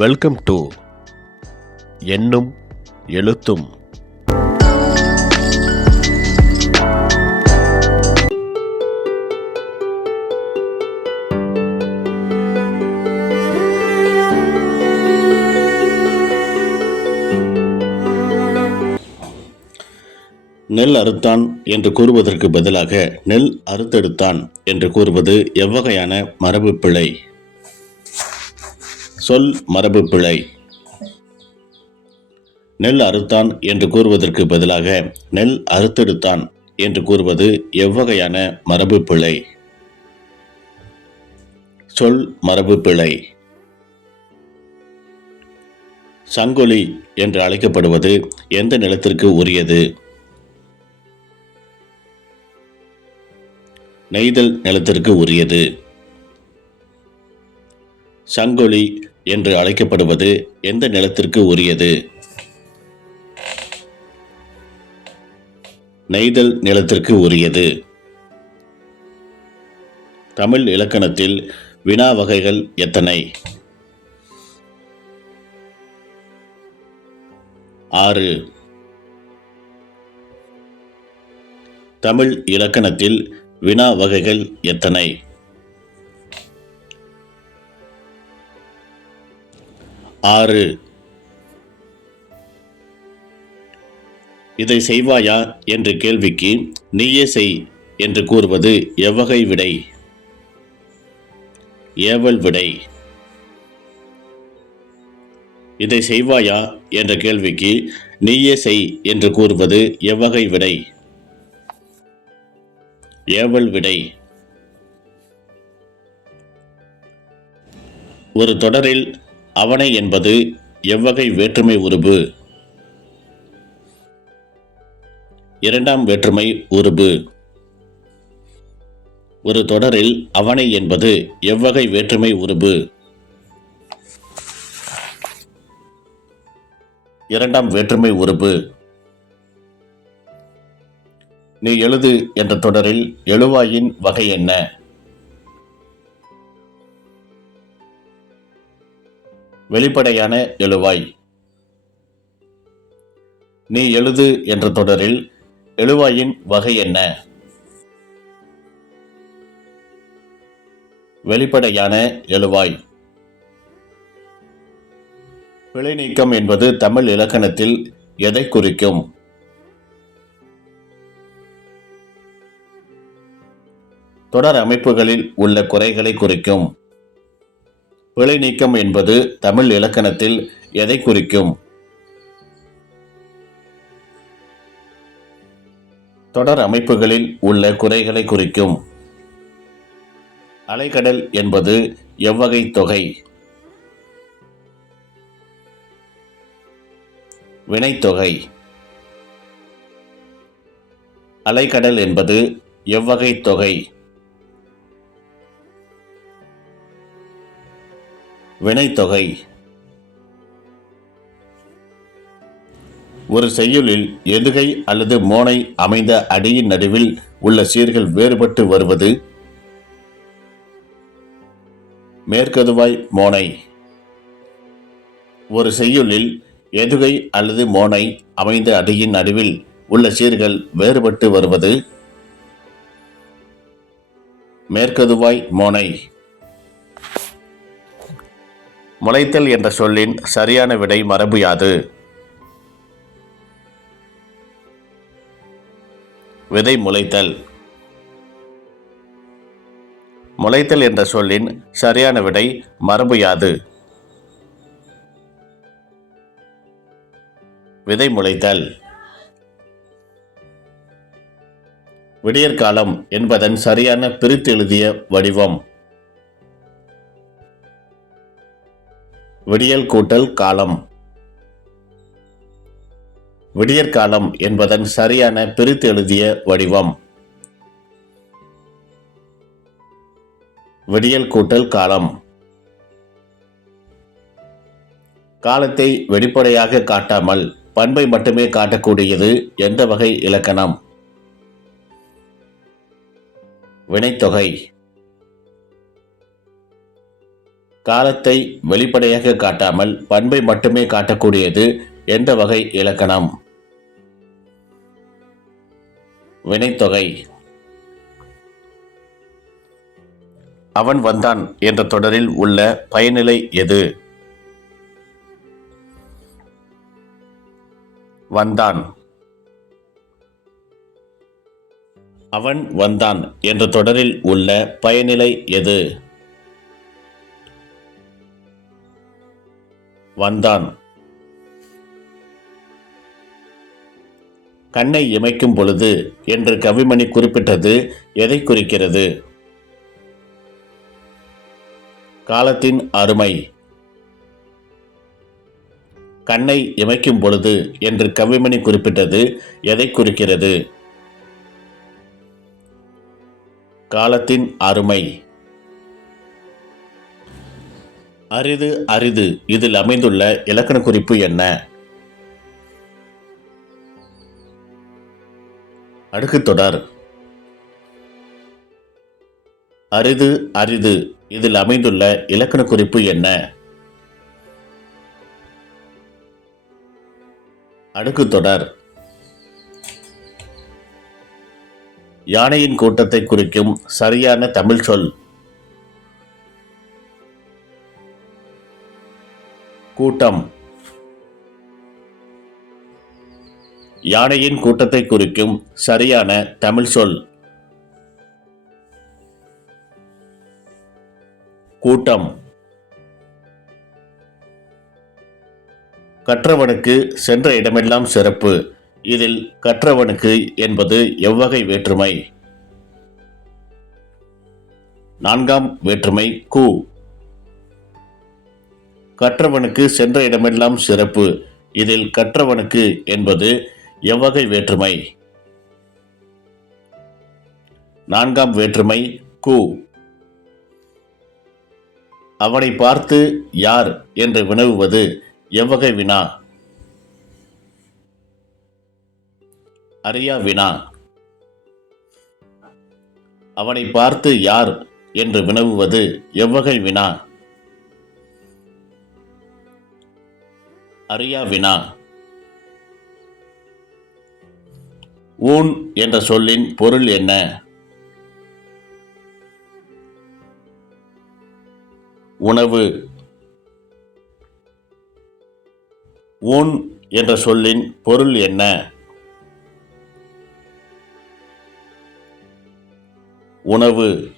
Welcome to எண்ணும் எழுத்தும். நெல் அறுத்தான் என்று கூறுவதற்கு பதிலாக நெல் அறுத்தெடுத்தான் என்று கூறுவது எவ்வகையான மரபு பிழை? சொல் மரபு பிழை. நெல் அறுத்தான் என்று கூறுவதற்கு பதிலாக நெல் அறுத்தெடுத்தான் என்று கூறுவது எவ்வகையான மரபு பிழை? சொல் மரபு பிழை. சங்கொலி என்று அழைக்கப்படுவது எந்த நிலத்திற்கு உரியது? நெய்தல் நிலத்திற்கு உரியது. சங்கொலி என்று அழைக்கப்படுவது எந்த நிலத்திற்கு உரியது? நெய்தல் நிலத்திற்கு உரியது. தமிழ் இலக்கணத்தில் வினா வகைகள் எத்தனை? 6. தமிழ் இலக்கணத்தில் வினா வகைகள் எத்தனை? 6. இதை செய்வாயா என்ற கேள்விக்கு நீயே செய் என்று கூறுவது எவ்வகை விடை? ஏவல் விடை. இதை செய்வாயா என்ற கேள்விக்கு நீயே செய் என்று கூறுவது எவ்வகை விடை? ஏவல் விடை. ஒரு தொடரில் அவனை என்பது எவ்வகை வேற்றுமை உருபு? இரண்டாம் வேற்றுமை உருபு. ஒரு தொடரில் அவனை என்பது எவ்வகை வேற்றுமை உருபு? இரண்டாம் வேற்றுமை உருபு. நீ எழுது என்ற தொடரில் எழுவாயின் வகை என்ன? வெளிப்படையான எழுவாய். நீ எழுது என்ற தொடரில் எழுவாயின் வகை என்ன? வெளிப்படையான எழுவாய். பிழை நீக்கம் என்பது தமிழ் இலக்கணத்தில் எதை குறிக்கும்? தொடர் அமைப்புகளில் உள்ள குறைகளை குறிக்கும். பிழை நீக்கம் என்பது தமிழ் இலக்கணத்தில் எதை குறிக்கும்? தொடர் அமைப்புகளில் உள்ள குறைகளை குறிக்கும். அலைக்கடல் என்பது எவ்வகை தொகை? வினைத்தொகை. அலைக்கடல் என்பது எவ்வகை தொகை? வினைத்தொகை. ஒரு செய்யுளில் எதுகை அல்லது மோனை அமைந்த அடியின் நடுவில் உள்ள சீர்கள் வேறுபட்டு வருவது? மேற்கதுவாய் மோனை. ஒரு செய்யுளில் எதுகை அல்லது மோனை அமைந்த அடியின் நடுவில் உள்ள சீர்கள் வேறுபட்டு வருவது? மேற்கதுவாய் மோனை. முளைத்தல் என்ற சொல்லின் சரியான விடை மரபு யாது? விதை முளைத்தல். முளைத்தல் என்ற சொல்லின் சரியான விடை மரபு யாது? விதை முளைத்தல். விடியற்காலம் என்பதன் சரியான பிரித்து எழுதிய வடிவம்? விடியல் கூட்டல் காலம். விடியற்காலம் என்பதன் சரியான பிரித்து எழுதிய வடிவம்? விடியல் கூட்டல் காலம். காலத்தை வெளிப்படையாக காட்டாமல் பண்பை மட்டுமே காட்டக்கூடியது எந்த வகை இலக்கணம்? வினைத்தொகை. காலத்தை வெளிப்படையாக காட்டாமல் பண்பை மட்டுமே காட்டக்கூடியது எந்த வகை இலக்கணம்? வினைத்தொகை. அவன் வந்தான் என்ற தொடரில் உள்ள பயனிலை எது? வந்தான். அவன் வந்தான் என்ற தொடரில் உள்ள பயனிலை எது? வந்தான். கண்ணை இமைக்கும் பொழுது என்று கவிமணி குறிப்பிட்டது எதை குறிக்கிறது? காலத்தின் அருமை. கண்ணை இமைக்கும் பொழுது என்று கவிமணி குறிப்பிட்டது எதை குறிக்கிறது? காலத்தின் அருமை. அரிது அரிது இதில் அமைந்துள்ள இலக்கண குறிப்பு என்ன? அடுக்குத்தொடர். அரிது அரிது இதில் அமைந்துள்ள இலக்கண குறிப்பு என்ன? அடுக்குத்தொடர். யானையின் கூட்டத்தை குறிக்கும் சரியான தமிழ் சொல்? கூட்டம். யானையின் கூட்டத்தை குறிக்கும் சரியான தமிழ் சொல்? கூட்டம். கற்றவனுக்கு சென்ற இடமெல்லாம் சிறப்பு. இதில் கற்றவனுக்கு என்பது எவ்வகை வேற்றுமை? நான்காம் வேற்றுமை கு. கற்றவனுக்கு சென்ற இடமெல்லாம் சிறப்பு. இதில் கற்றவனுக்கு என்பது எவ்வகை வேற்றுமை? நான்காம் வேற்றுமை கு. அவனை பார்த்து யார் என்று வினவுவது எவ்வகை வினா? அறியா வினா. அவனை பார்த்து யார் என்று வினவுவது எவ்வகை வினா? அறியா வினா. ஊன் என்ற சொல்லின் பொருள் என்ன? உணவு. ஊன் என்ற சொல்லின் பொருள் என்ன? உணவு.